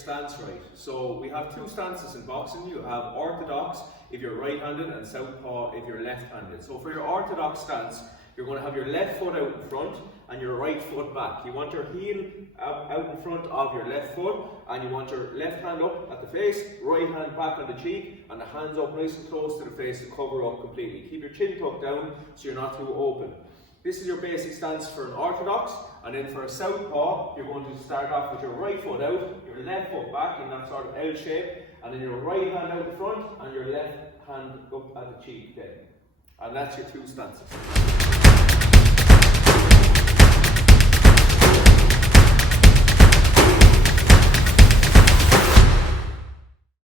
stance right. So we have two stances in boxing. You have Orthodox if you're right-handed and Southpaw if you're left-handed. So for your Orthodox stance, you're going to have your left foot out in front and your right foot back. You want your heel out in front of your left foot, and you want your left hand up at the face, right hand back on the cheek, and the hands up nice and close to the face to cover up completely. Keep your chin tucked down so you're not too open. This is your basic stance for an Orthodox, and then for a Southpaw, you're going to start off with your right foot out, your left foot back in that sort of L shape, and then your right hand out in front and your left hand up at the cheek then. And that's your two stances.